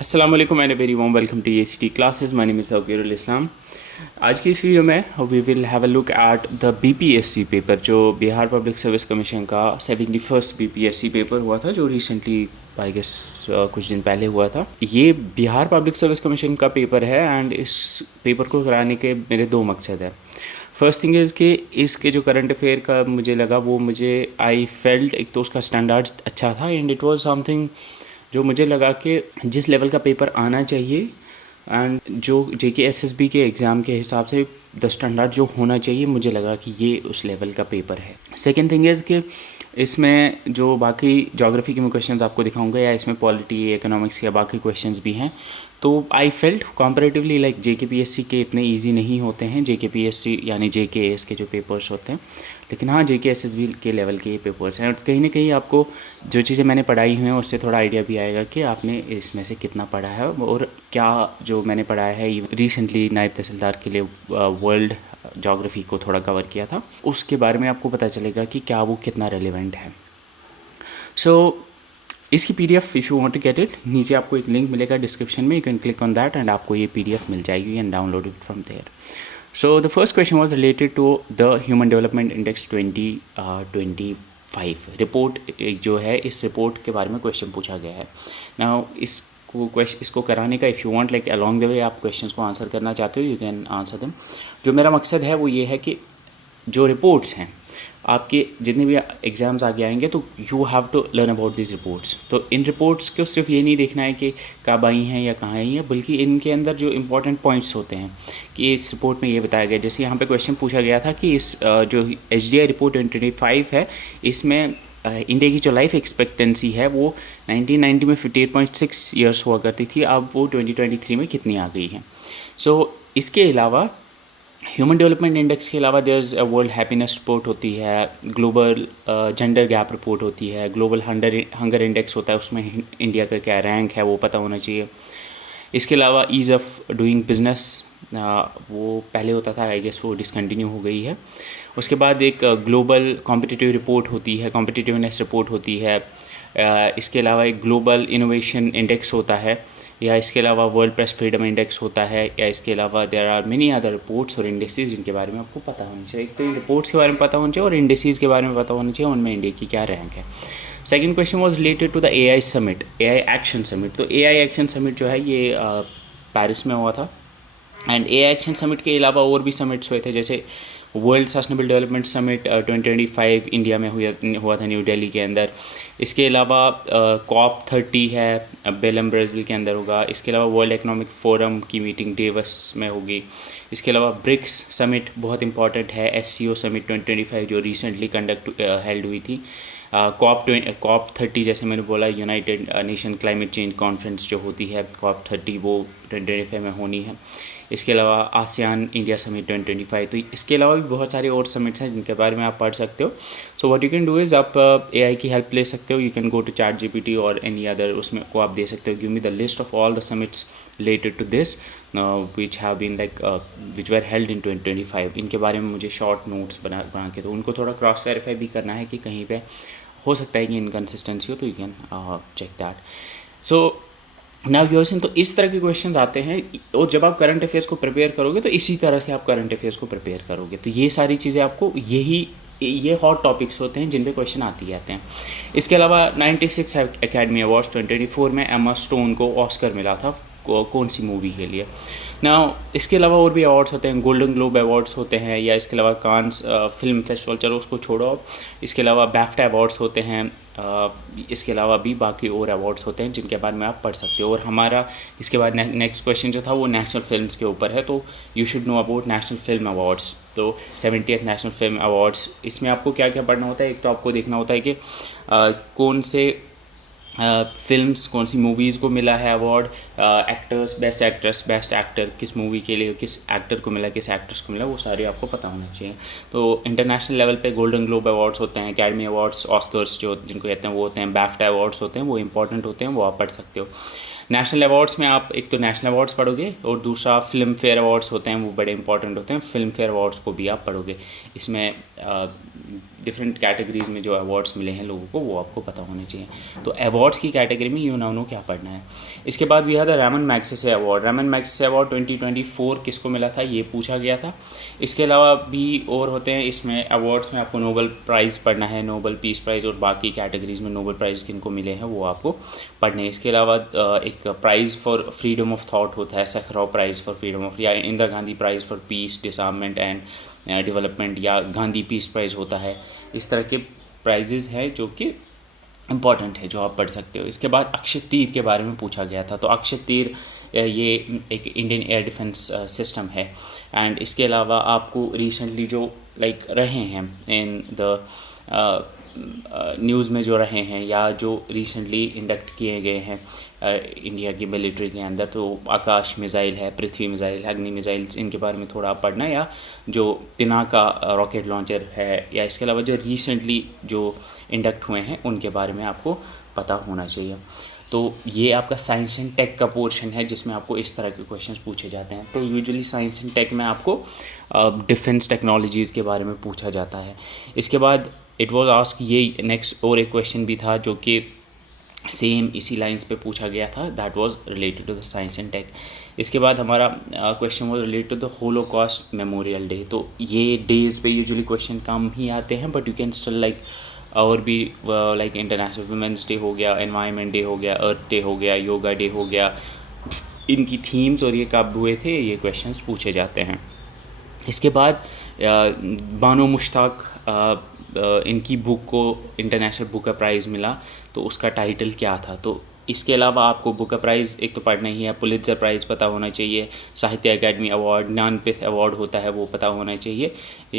अस्सलाम वालेकुम and very warm welcome to ACT classes. My name is Tauqeerul Islam. आज की इस वीडियो में we will have a look at the BPSC paper, जो बिहार पब्लिक सर्विस कमीशन का 71st BPSC पेपर हुआ था, जो रिसेंटली आई गेस कुछ दिन पहले हुआ था। ये बिहार पब्लिक सर्विस कमीशन का पेपर है एंड इस पेपर को कराने के मेरे दो मकसद हैं। फर्स्ट थिंग इज़ कि इसके जो करंट अफेयर का मुझे लगा, वो मुझे आई फेल्ट एक तो उसका स्टैंडर्ड अच्छा था एंड इट वाज समथिंग जो मुझे लगा कि जिस लेवल का पेपर आना चाहिए एंड जो JK SSB के एग्ज़ाम के हिसाब से द स्टैंडर्ड जो होना चाहिए, मुझे लगा कि ये उस लेवल का पेपर है। सेकेंड थिंग इज़ कि इसमें जो बाकी जोग्राफी के मैं क्वेश्चंस आपको दिखाऊंगा, या इसमें पॉलिटी, इकोनॉमिक्स या बाकी क्वेश्चंस भी हैं, तो I felt comparatively like JKPSC के इतने इजी नहीं होते हैं, JKPSC यानी JKS के जो पेपर्स होते हैं। लेकिन हाँ, JK SSB के लेवल के ये पेपर्स हैं और कहीं ना कहीं आपको जो चीज़ें मैंने पढ़ाई हुई हैं उससे थोड़ा आइडिया भी आएगा कि आपने इसमें से कितना पढ़ा है और क्या जो मैंने पढ़ाया है। रिसेंटली नायब तहसीलदार के लिए वर्ल्ड जोग्राफ़ी को थोड़ा कवर किया था, उसके बारे में आपको पता चलेगा कि क्या वो कितना रेलिवेंट है। सो इसकी PDF if you want to get it, नीचे आपको एक लिंक मिलेगा डिस्क्रिप्शन में, you can click on that and आपको ये PDF मिल जाएगी and download it from there. So the first question was related to the human development index 2025 report जो है, इस रिपोर्ट के बारे में क्वेश्चन पूछा गया है। नाउ इसको कराने का, if you want like along the way आप क्वेश्चंस को आंसर करना चाहते हो, यू कैन आंसर देम। जो मेरा मकसद है वो ये है कि जो रिपोर्ट्स हैं आपके जितने भी एग्ज़ाम्स आगे आएंगे, तो you have to learn about this reports. तो इन रिपोर्ट्स को सिर्फ ये नहीं देखना है कि कब आई हैं या कहाँ आई हैं, बल्कि इनके अंदर जो इंपॉर्टेंट पॉइंट्स होते हैं कि इस रिपोर्ट में ये बताया गया। जैसे यहाँ पे क्वेश्चन पूछा गया था कि इस जो HDI रिपोर्ट 2025 है, इसमें इंडिया की जो लाइफ एक्सपेक्टेंसी है वो 1990 में 58.6 ईयर्स हुआ करती थी, अब वो 2023 में कितनी आ गई है। सो इसके अलावा ह्यूमन डेवलपमेंट इंडेक्स के अलावा there is a world happiness report होती है, ग्लोबल जेंडर गैप रिपोर्ट होती है, ग्लोबल हंगर इंडेक्स होता है, उसमें इंडिया का क्या रैंक है वो पता होना चाहिए। इसके अलावा ईज़ ऑफ डूइंग बिजनेस, वो पहले होता था, आई गेस वो डिसकंटिन्यू हो गई है। उसके बाद एक ग्लोबल कॉम्पिटिटिव रिपोर्ट होती है, कॉम्पिटिटिवनेस रिपोर्ट होती है। इसके अलावा एक ग्लोबल इनोवेशन इंडेक्स होता है, या इसके अलावा वर्ल्ड प्रेस फ्रीडम इंडेक्स होता है, या इसके अलावा there are many other reports और इंडेक्सेस जिनके बारे में आपको पता होना चाहिए। एक तो इन रिपोर्ट्स के बारे में पता होना चाहिए और इंडेक्सेस के बारे में पता होना चाहिए, उनमें इंडिया की क्या रैंक है। Second question was related to the AI summit, AI action summit. तो AI एक्शन समिट जो है ये पेरिस में हुआ था एंड AI एक्शन समिट के अलावा और भी समिट्स हुए थे, जैसे world sustainable development summit 2025 India में हुआ था न्यू दिल्ली के अंदर। इसके अलावा COP30 है, बेलम ब्राज़ील के अंदर होगा। इसके अलावा वर्ल्ड इकोनॉमिक फोरम की मीटिंग डेवस में होगी। इसके अलावा ब्रिक्स समिट बहुत इंपॉर्टेंट है, SCO समिट 2025 जो रिसेंटली हेल्ड हुई थी। COP30 जैसे मैंने बोला, United nation climate change conference जो होती है COP30, वो 2025 में होनी है। इसके अलावा आसियान इंडिया समिट 2025। तो इसके अलावा भी बहुत सारे और समिट्स हैं जिनके बारे में आप पढ़ सकते हो। So what you can do is आप AI की हेल्प ले सकते हो, you can go to ChatGPT और एनी अदर, उसमें को आप दे सकते हो give me the list of all the summits related to this which have been like which were held in 2025। इनके बारे में मुझे शॉर्ट नोट्स बना के दो। उनको थोड़ा क्रॉस वेरीफाई भी करना है कि कहीं पे हो सकता है कि इनकन्सिस्टेंसी हो, तो you can check that. So now यूर सिंह, तो इस तरह के क्वेश्चंस आते हैं और जब आप करंट अफेयर्स को प्रिपेयर करोगे तो इसी तरह से आप करंट अफेयर्स को प्रिपेयर करोगे। तो ये सारी चीज़ें आपको ये हॉट टॉपिक्स होते हैं जिन पे क्वेश्चन आते जाते हैं। इसके अलावा 96 एकेडमी अवार्ड्स 2024 में एमा स्टोन को ऑस्कर मिला था कौन सी मूवी के लिए ना। इसके अलावा और भी अवार्ड्स होते हैं, गोल्डन ग्लोब अवार्ड्स होते हैं, या इसके अलावा कांस फिल्म फेस्टिवल, चलो उसको छोड़ो। इसके अलावा BAFTA अवार्ड्स होते हैं। इसके अलावा भी बाकी और अवार्ड्स होते हैं जिनके बारे में आप पढ़ सकते हो। और हमारा इसके बाद नेक्स्ट क्वेश्चन जो था वो नेशनल फिल्म्स के ऊपर है, तो you should know about national film awards. तो 70th नेशनल फिल्म अवार्ड्स, इसमें आपको क्या क्या पढ़ना होता है। एक तो आपको देखना होता है कि कौन से फिल्म्स, कौन सी मूवीज़ को मिला है award, actors, best actress, best actor किस मूवी के लिए किस एक्टर को मिला, किस एक्ट्रेस को मिला, वो सारे आपको पता होना चाहिए। तो इंटरनेशनल लेवल पे गोल्डन ग्लोब अवार्ड्स होते हैं, एकेडमी अवार्ड्स, ऑस्कर्स जो जिनको कहते हैं वो होते हैं, BAFTA अवार्ड्स होते हैं, वो इंपॉर्टेंट होते हैं, वो आप पढ़ सकते हो। नेशनल अवार्ड्स में आप एक तो नेशनल अवार्ड्स पढ़ोगे और दूसरा फिल्म फेयर अवार्ड्स होते हैं, वो बड़े इंपॉर्टेंट होते हैं, फिल्म फेयर अवार्ड्स को भी आप पढ़ोगे। इसमें डिफरेंट कैटेगरीज़ में जो अवार्ड्स मिले हैं लोगों को वो आपको पता होने चाहिए। तो अवार्ड्स की कैटेगरी में यू नो क्या पढ़ना है। इसके बाद भी था Ramon Magsaysay award. Ramon Magsaysay award 2024 किसको मिला था ये पूछा गया था। इसके अलावा भी और होते हैं इसमें अवार्ड्स में, आपको नोबेल प्राइज़ पढ़ना है, नोबेल पीस प्राइज़ और बाकी कैटेगरीज़ में नोबेल प्राइज़ किनको मिले हैं वो आपको पढ़ने हैं। इसके अलावा एक prize for freedom of thought होता है, सखराव प्राइज़ फॉर फ्रीडम ऑफ, या Indira Gandhi prize for piece, disarmament and development, या गांधी पीस प्राइज़ होता है। इस तरह के प्राइजेज़ हैं जो कि इम्पॉर्टेंट है, जो आप पढ़ सकते हो। इसके बाद अक्षय तीर के बारे में पूछा गया था। तो अक्षय तीर ये एक इंडियन एयर डिफेंस सिस्टम है। एंड इसके अलावा आपको रिसेंटली जो रहे हैं इन द न्यूज़ में जो रहे हैं या जो रिसेंटली इंडक्ट किए गए हैं इंडिया की मिलिट्री के अंदर, तो आकाश मिसाइल है, पृथ्वी मिसाइल है, अग्नि मिसाइल्स, इनके बारे में थोड़ा आप पढ़ना, या जो पिनाका रॉकेट लॉन्चर है, या इसके अलावा जो रिसेंटली जो इंडक्ट हुए हैं उनके बारे में आपको पता होना चाहिए। तो ये आपका साइंस एंड टेक का पोर्शन है जिसमें आपको इस तरह के क्वेश्चंस पूछे जाते हैं। तो यूजुअली साइंस एंड टेक में आपको डिफेंस टेक्नोलॉजीज़ के बारे में पूछा जाता है। इसके बाद इट वाज आस्क, ये नेक्स्ट और एक क्वेश्चन भी था जो कि सेम इसी लाइंस पे पूछा गया था, that was related to the science and tech. इसके बाद हमारा question was related to the holocaust memorial day. तो ये डेज़ पे यूजुअली क्वेश्चन कम ही आते हैं, बट यू कैन स्टिल और भी इंटरनेशनल वुमेंस डे हो गया, एनवायरनमेंट डे हो गया, अर्थ डे हो गया, योगा डे हो गया, इनकी थीम्स और ये कब हुए थे ये क्वेश्चंस पूछे जाते हैं। इसके बाद बानो मुश्ताक, इनकी बुक को इंटरनेशनल बुक का प्राइज़ मिला, तो उसका टाइटल क्या था। तो इसके अलावा आपको बुक का प्राइज़ एक तो पढ़ना ही है, पुलित्ज़र प्राइज़ पता होना चाहिए, साहित्य अकादमी अवार्ड, ज्ञानपीठ अवार्ड होता है वो पता होना चाहिए।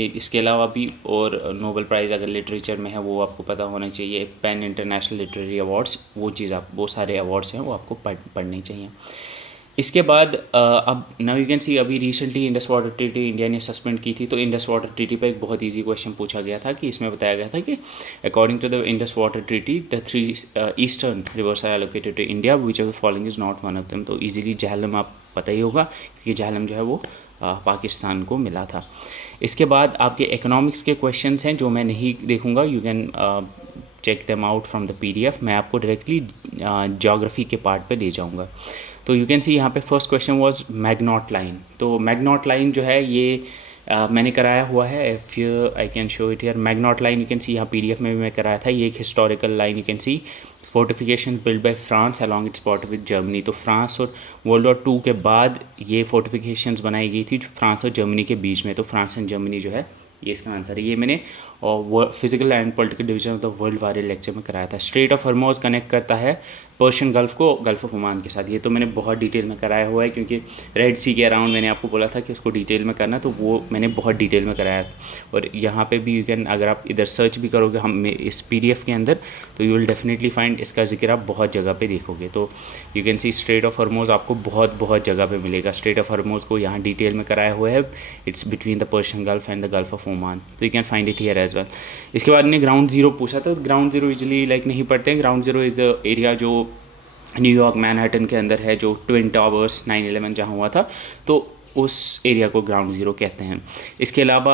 इसके अलावा भी और नोबेल प्राइज़ अगर लिटरेचर में है वो आपको पता होना चाहिए, पैन इंटरनेशनल लिटरेरी अवार्ड्स, वो सारे अवार्ड्स हैं वो आपको पढ़ने चाहिए। इसके बाद अब नाउ यू कैन सी, अभी recently Indus water treaty India ने सस्पेंड की थी। तो इंडस वाटर ट्रीटी पर एक बहुत इजी क्वेश्चन पूछा गया था कि इसमें बताया गया था कि according to the Indus water treaty the 3 eastern rivers are allocated to India, which ever following is not one of them. तो ईजिली झेलम आप पता ही होगा क्योंकि झेलम जो है वो पाकिस्तान को मिला था। इसके बाद आपके इकोनॉमिक्स के क्वेश्चंस हैं जो मैं नहीं देखूंगा, you can check them out from the PDF। मैं आपको डायरेक्टली ज्योग्राफी के पार्ट पे ले जाऊंगा। तो यू कैन सी यहाँ पे फर्स्ट क्वेश्चन वाज मैग्नॉट लाइन। तो मैग्नॉट लाइन जो है ये मैंने कराया हुआ है, if you I can show it here. Maginot line you can see यहाँ PDF में भी मैं कराया था। ये एक historical line, you can see fortification build by France along its border with Germany. तो फ्रांस और World War II के बाद ये फोर्टिफिकेशंस बनाई गई थी जो फ्रांस और जर्मनी के बीच में। तो फ्रांस एंड जर्मनी जो है ये इसका आंसर है। ये मैंने physical and political division of the world वाले लेक्चर में कराया था। स्ट्रेट ऑफ हॉर्मोज कनेक्ट करता है पर्शियन गल्फ को गल्फ ऑफ ओमान के साथ। ये तो मैंने बहुत डिटेल में कराया हुआ है क्योंकि रेड सी के अराउंड मैंने आपको बोला था कि उसको डिटेल में करना, तो वो मैंने बहुत डिटेल में कराया। और यहाँ पे भी यू कैन, अगर आप इधर सर्च भी करोगे हम इस PDF के अंदर, तो यू विल डेफिनेटली फाइंड इसका जिक्र आप बहुत जगह पे देखोगे। तो you can C straight of Hormuz आपको बहुत जगह पे मिलेगा। स्ट्रेट ऑफ हॉर्मोज को यहाँ डिटेल में कराया हुआ है, it's between the Persian Gulf and the Gulf of Oman. तो you can find it here as well. इसके बाद ने ग्राउंड ज़ीरो पूछा था। ग्राउंड ज़ीरो यूजुअली नहीं पढ़ते हैं। Ground zero is the area जो न्यूयॉर्क मैनहट्टन के अंदर है, जो ट्विन टावर्स 9/11 जहाँ हुआ था, तो उस एरिया को ग्राउंड ज़ीरो कहते हैं। इसके अलावा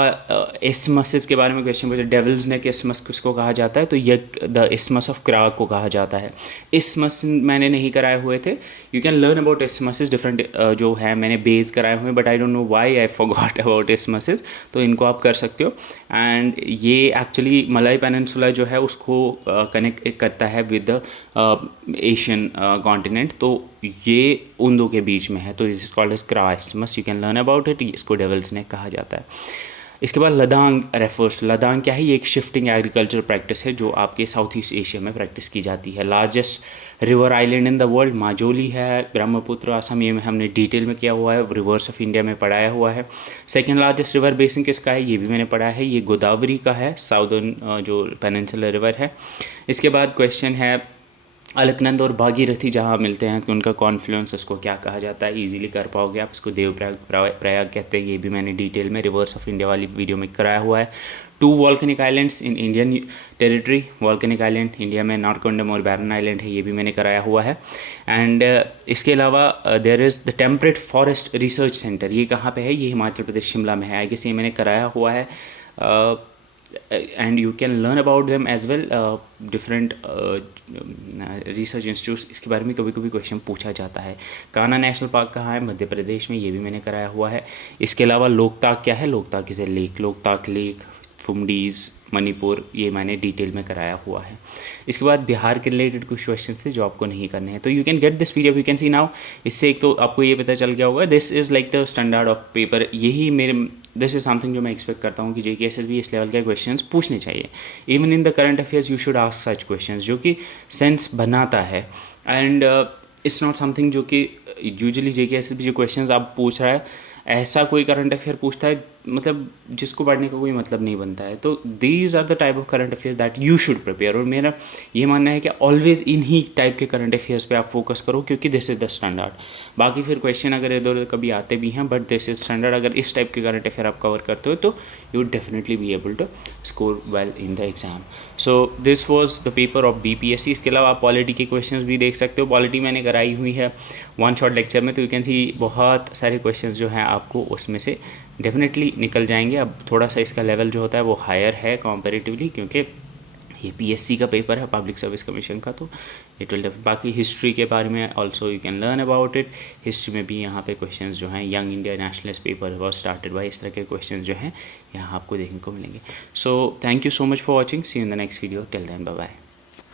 इस्मस के बारे में क्वेश्चन पूछा, डेविल्स नेक इस्मस किसको कहा जाता है, तो ये द इस्मस ऑफ क्राक को कहा जाता है। इस्मस मैंने नहीं कराए हुए थे। You can learn about isthmus different जो है मैंने बेस कराए हुए, but I don't know why I forgot about isthmus, तो इनको आप कर सकते हो। एंड ये एक्चुअली मलाई पेनिनसुला जो है उसको कनेक्ट करता है विद द एशियन कॉन्टिनेंट, तो ये उन दो के बीच में है। तो is called as Kra isthmus, you can learn about it. इसको डेविल्स नेक कहा जाता है। इसके बाद लदांग रेफर्स, लदांग क्या है, ये एक शिफ्टिंग एग्रीकल्चर प्रैक्टिस है जो आपके साउथ ईस्ट एशिया में प्रैक्टिस की जाती है। Largest river island in the world Majuli है, ब्रह्मपुत्र, असम, ये में हमने डिटेल में किया हुआ है, रिवर्स ऑफ इंडिया में पढ़ाया हुआ है। सेकेंड लार्जेस्ट रिवर बेसिन किसका है, ये भी मैंने पढ़ा है, ये गोदावरी का है, साउदर्न जो पेनिनसुलर रिवर है। इसके बाद क्वेश्चन है अलकनंद और भागीरथी जहाँ मिलते हैं तो उनका कॉन्फ्लुएंस उसको क्या कहा जाता है, इजीली कर पाओगे आप। इसको देवप्रयाग कहते हैं, ये भी मैंने डिटेल में रिवर्स ऑफ इंडिया वाली वीडियो में कराया हुआ है। 2 volcanic islands in Indian territory. Volcanic island India में नारकोंडम और बैरन आइलैंड है, ये भी मैंने कराया हुआ है। एंड इसके अलावा there is the temperate forest research centre, ये कहाँ पे है? ये हिमाचल प्रदेश शिमला में है। आई गेस ये मैंने कराया हुआ है। And you can learn about them as well, different research institutes, इसके बारे में कभी कभी क्वेश्चन पूछा जाता है। कान्हा नेशनल पार्क कहाँ है? मध्य प्रदेश में, ये भी मैंने कराया हुआ है। इसके अलावा लोकताक क्या है? Loktak is a lake, Loktak lake, phumdis, Manipur, ये मैंने डिटेल में कराया हुआ है। इसके बाद बिहार के रिलेटेड कुछ क्वेश्चन थे जो आपको नहीं करने हैं, तो you can get this PDF, you can C now. इससे एक तो आपको ये पता चल गया होगा, this is like the standard of paper. यही मेरे, दिस इज़ समथिंग जो मैं एक्सपेक्ट करता हूँ कि JKSSB इस लेवल के क्वेश्चंस पूछने चाहिए। Even in the current affairs you should ask such questions, जो कि सेंस बनाता है। एंड इट्स नॉट समथिंग जो कि यूजुअली JKSSB जो क्वेश्चंस आप पूछ रहा है, ऐसा कोई करंट अफेयर पूछता है मतलब जिसको पढ़ने का कोई मतलब नहीं बनता है। तो these are the type of current affairs that you should prepare. और मेरा ये मानना है कि ऑलवेज इन ही टाइप के करंट अफेयर्स पे आप फोकस करो, क्योंकि दिस इज़ द स्टैंडर्ड। बाकी फिर क्वेश्चन अगर इधर उधर कभी आते भी हैं, बट दिस इज स्टैंडर्ड। अगर इस टाइप के करंट अफेयर आप कवर करते हो तो you would definitely be able to score well in the exam. So this was the paper of BPSC। इसके अलावा आप पॉलिटी के क्वेश्चन भी देख सकते हो। पॉलिटी मैंने कराई हुई है 1 शॉट लेक्चर में, तो यू कैन सी बहुत सारे क्वेश्चन जो हैं आपको उसमें से डेफिनेटली निकल जाएंगे। अब थोड़ा सा इसका लेवल जो होता है वो हायर है कंपैरेटिवली, क्योंकि ये PSC का पेपर है, पब्लिक सर्विस कमीशन का, तो इट विल। बाकी हिस्ट्री के बारे में also you can learn about it. History में भी यहाँ पे क्वेश्चंस जो हैं, young India nationalist paper was started by, इस तरह के क्वेश्चंस जो हैं यहाँ आपको देखने को मिलेंगे। So thank you so much for watching, see you in the next video, till then bye bye.